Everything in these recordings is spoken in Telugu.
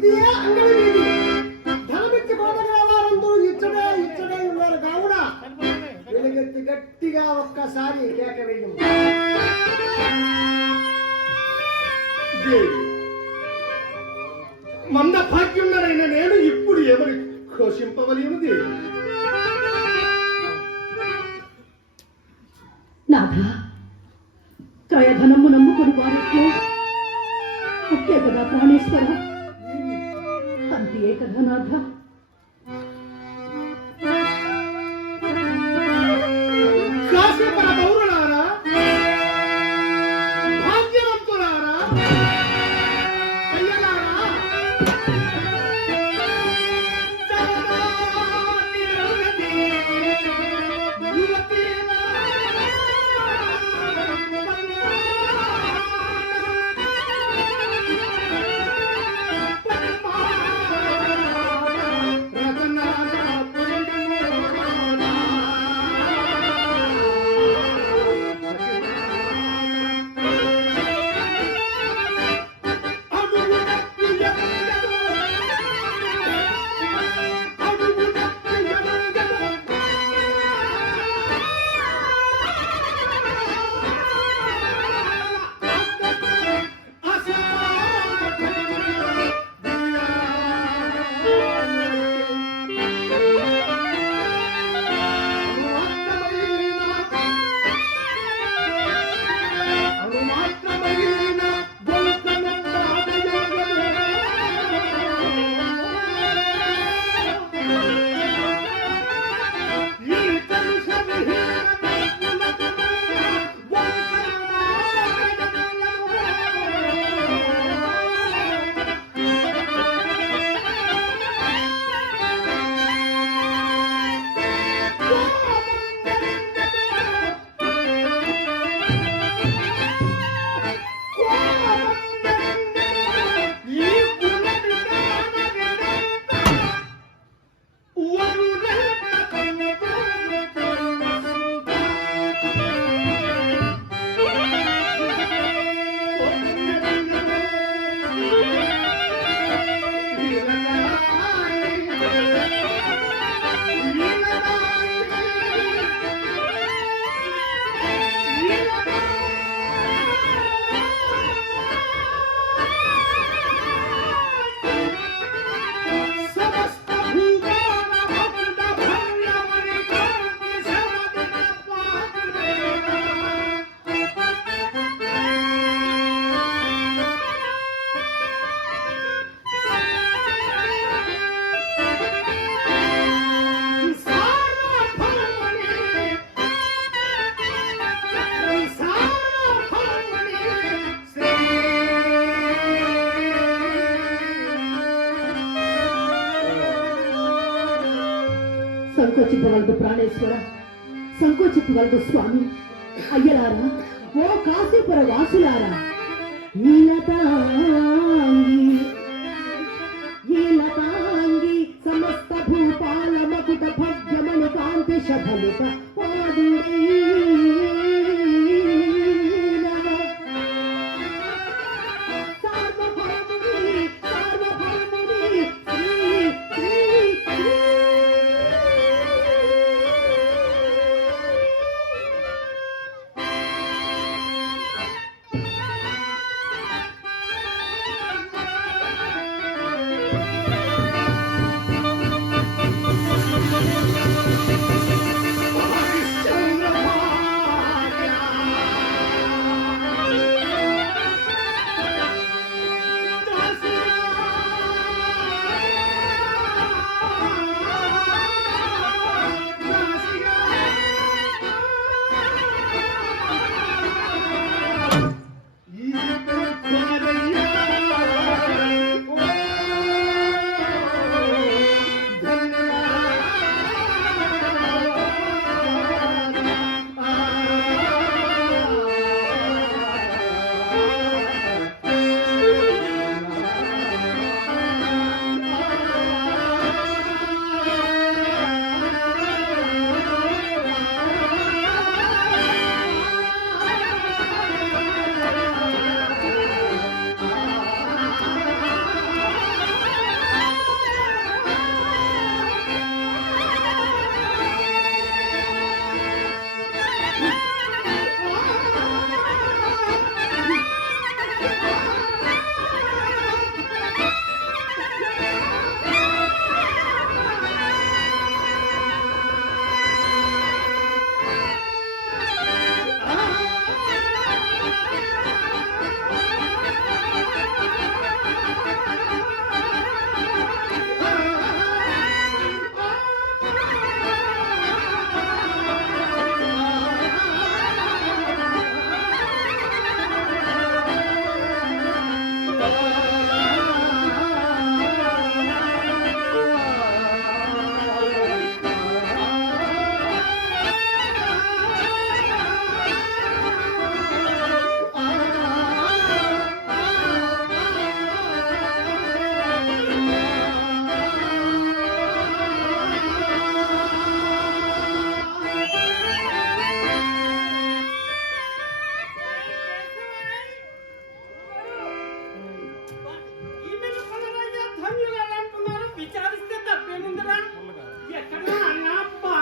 ఇది అంగడి ధనమిచ్చి ఇచ్చడే ఇచ్చడే ఉన్నారు కావున వెలుగెత్తి గట్టిగా ఒక్కసారి కేక వేయము మంద భాగ్యున్నరైన నేను ఇప్పుడు ఎవరి ఘోషింపవలేను అంతే కదా సంకోచింపగలదు ప్రాణేశ్వర. సంకోచింపగలదు స్వామి. అయ్యలారా ఓ కాశీపుర వాసులారా నీలతా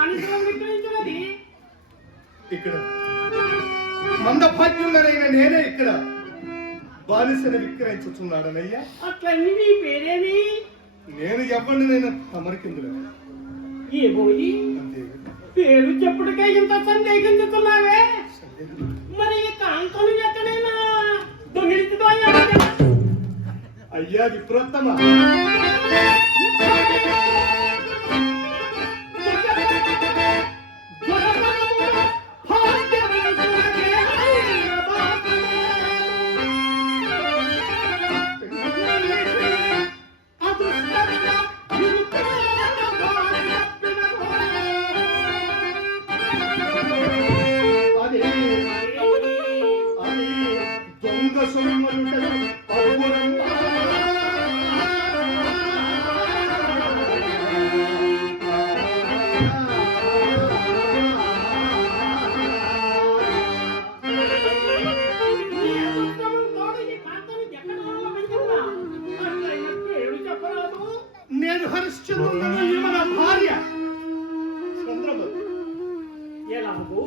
మనుషులను విక్రయించినది ఇక్కడ. నేనే ఇక్కడ. బానిసను విక్రయించుతున్నాడనయ్యా అట్లన్నీ నీ పేరేమి? నేను ఎవరినైనా తమరికిందులే ఏ బోయి పేరు చెప్పుడుకే ఇంత సందేహించుతున్నావే? మరి ఈ కాంతలు ఎక్కడైనా దొంగిలించుకోయా అయ్యా విప్రోత్తమ. నేను హరిశ్చంద్రుడను ఈమెన భార్య చంద్రము ఏ లాభము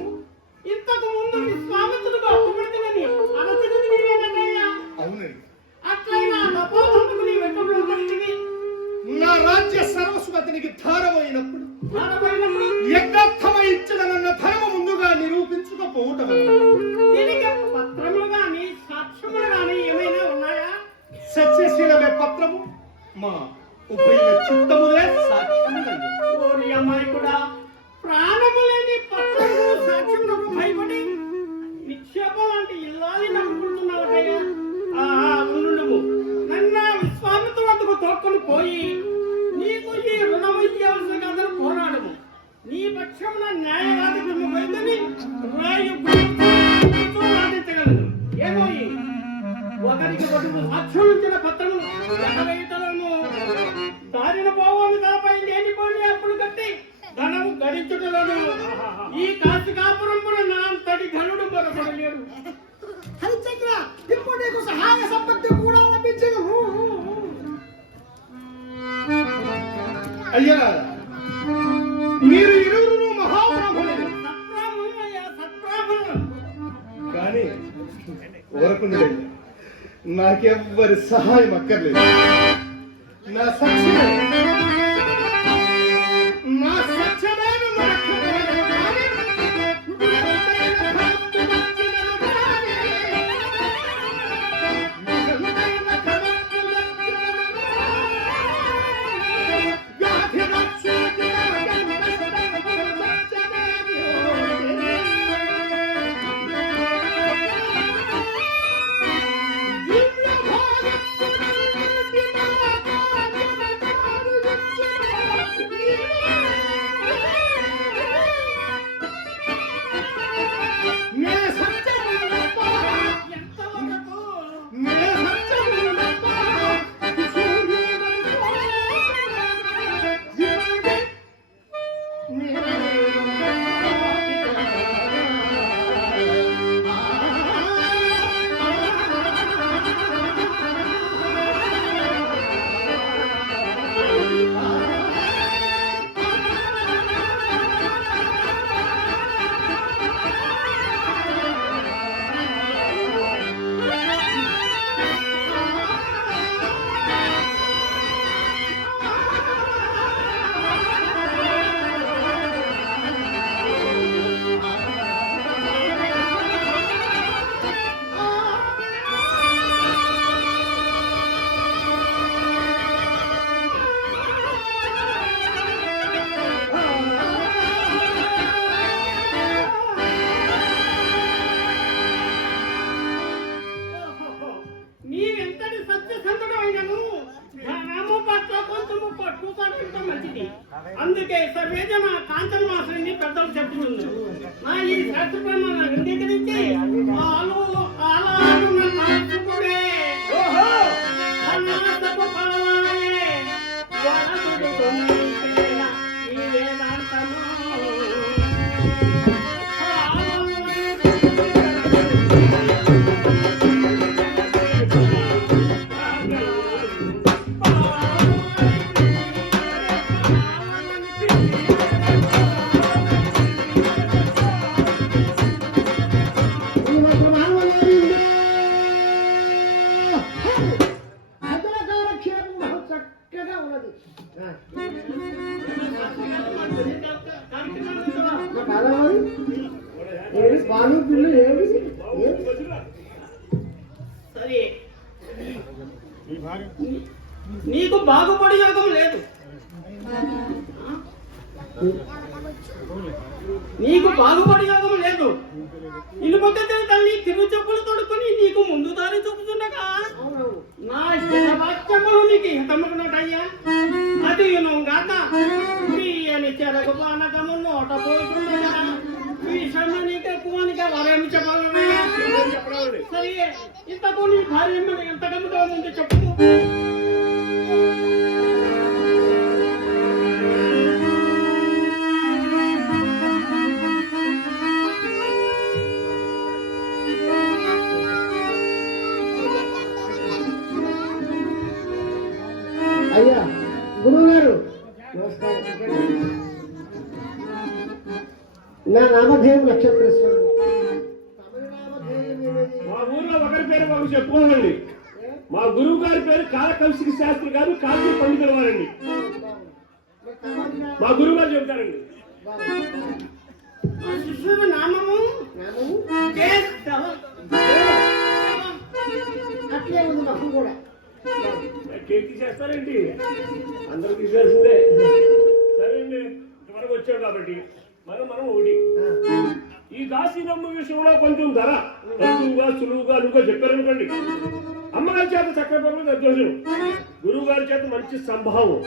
అయ్యా మీరు ఇరువురు మహాబ్రాహ్మణులు కానీ కోరకుండా నాకెవ్వరి సహాయం అక్కర్లేదు. నా సత్యం అందుకే సర్వేజన కాంచన మాస్టర్ని పెద్దలు చెప్తున్నారు. నా ఈ శాస్త్ర బ్రహ్మను అంగీకరించి ఆలు ఓహో! అన్నాసపు ఫలమే వరసుడు నీకు హితముకున్నట్టయ్యా అది గాక అని చెరకు పానకము నోట పోతుండగా విషమ నీకు ఎక్కువనిగా వరేమి చెప్పగలనయ్యా? సరే ఇంతకు నీ భార్య మీద ఎంత గమ్ముగా ఉంది చెప్పు. నా నామధేయం ఏమిటి? మా ఊర్లో ఒకరి పేరు మాకు చెప్పుకోవాలండి. మా గురువు గారి పేరు కాలకౌశిక శాస్త్రి గారు కాశీ పండితుల వారండి. మా గురువు గారు చెబుతారండి శిష్యుడు నామము కేశవ. అట్లే ఉంది మాకు కూడా. కేక్ తీసేస్తారేంటి అందరూ తీసేస్తుందే సరే అండి ఇంతవరకు వచ్చాం కాబట్టి. మనం మనం ఒకటి ఈ దాసీనమ్మ విషయంలో కొంచెం ధర. తక్కువగా సులువుగా నువ్వుగా చెప్పారనుకోండి అమ్మగారి చేత చక్కెర పొలం నిర్దోషం గురువు గారి చేత మంచి సంభావం.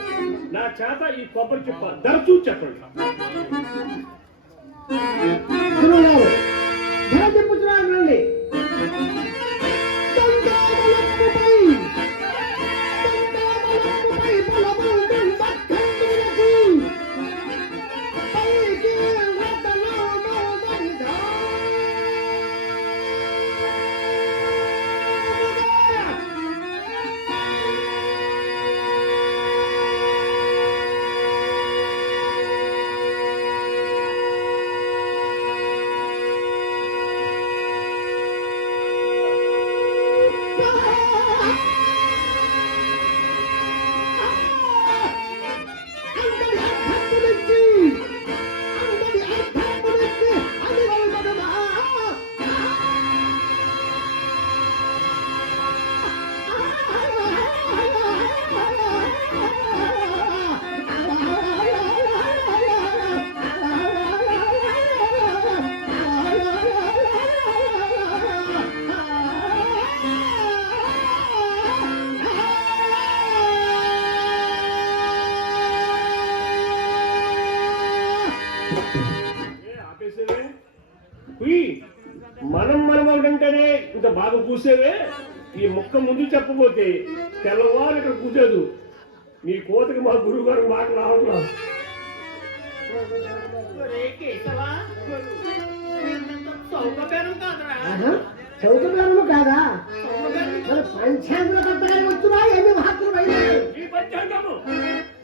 నా చేత ఈ కొబ్బరి చెప్ప. ధర చూసి చెప్పండి. ధర చెప్పుతున్నాను బాగా కూసేవే ఈ ముక్క ముందు చెప్పబోతే తెల్లవారు ఇక్కడ కూసేదు నీ కోతకి మా గురువు గారు మాట రావట్లా ఆహా, చౌకబేరము కాదా? సౌకర్యం మన పంచాంగుల కట్టగా వచ్చునా ఏమి మహాత్ముడు అయినాడు నీ పంచాంగము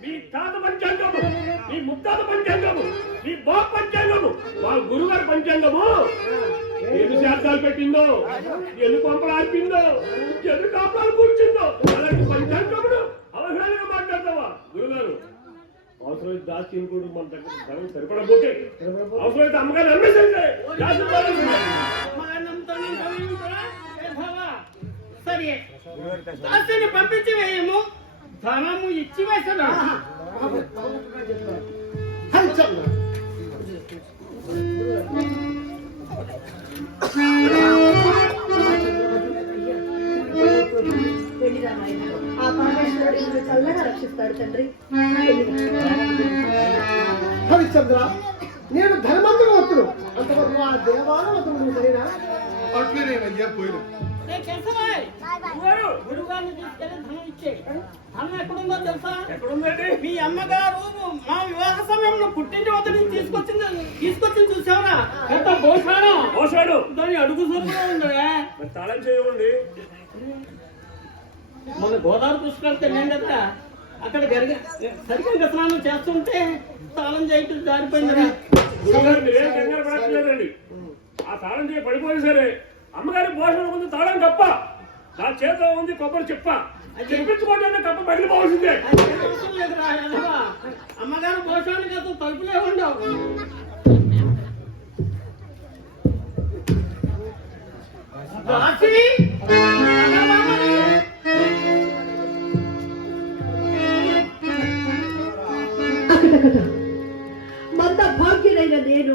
నీ తాత పంచాంగము నీ ముత్తాత పంచాంగము నీ బాబు పంచాంగము మా గురువు గారి పంచాంగము ఎన్ని శాతాలు పెట్టిందో ఎన్ని పంపలు ఆర్పిందో ఎన్ని కాపాలు కూర్చుందో అలాంటి పంచాంగముడు అవసరాలుగా మాట్లాడతావా గురుగారు అవసరమైతే దాచి ఇంకోటి మన దగ్గర ధనం సరిపడబోతే అవసరమైతే అమ్మగారు అమ్మేసండి. సరే దాసిని పంపించి వేయము ధనము ఇచ్చి వేసరా నాయనా. ఆ పరమేశ్వరుడు నిన్ను చల్లగా రక్షిస్తాడు తండ్రి హరిచంద్ర నేను ధర్మంతుడు అంతవరకు ఆ దేవాలవతముడు సరేనా అట్లనేనయ్యా పోయిన తీసుకెళ్ళి ధనం ఇచ్చే ధనం ఎక్కడుందో తెలుసా? ఎక్కడుందండి? మీ అమ్మగారు మా వివాహ సమయంలో పుట్టింటి వద్ద నుంచి తీసుకొచ్చింది తీసుకొచ్చింది చూసావరా? ఎంత దాని అడుగు తాళం చేయమండి. మన గోదావరి పుష్కరాలు తెలియదు కదా అక్కడ గరిగ సరిగ్గా స్నానం చేస్తుంటే తాళం చేయటం జారిపోయిందిరా. కంగారు పడట్లేదండి ఆ తాళం చేయి పడిపోయి సరే అమ్మగారి భోజనం ముందు తాళం తప్ప నా చేత ఉంది కొబ్బరి చెప్ప. చెప్పించుకోండి తప్ప పగిలిపోవాల్సిందే అమ్మగారు భోషాన్ని కాదు తలుపులే ఉండవు. మంద భాగ్యుడైన నేను